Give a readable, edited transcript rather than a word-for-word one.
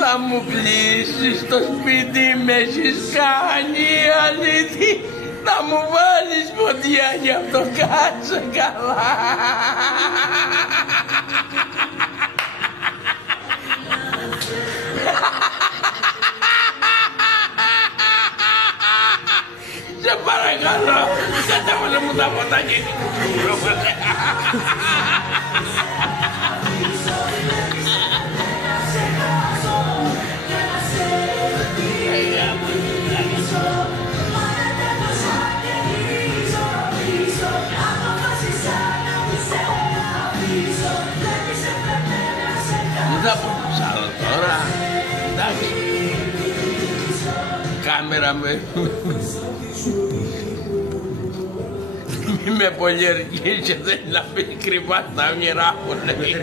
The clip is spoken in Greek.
Θα μου πλύσεις το σπίτι με έχεις κάνει αλήθεια. Θα μου βάλεις φωτιά γι' αυτό κάτσε καλά. Σε παρακαλώ, κατέβαλε μου τα φωτάκια και δεν θα πω άλλο τώρα, εντάξει, κάμερα με, μη με πολιεργείς, δεν να πει κρυβά τα όνειρά μου, λέει.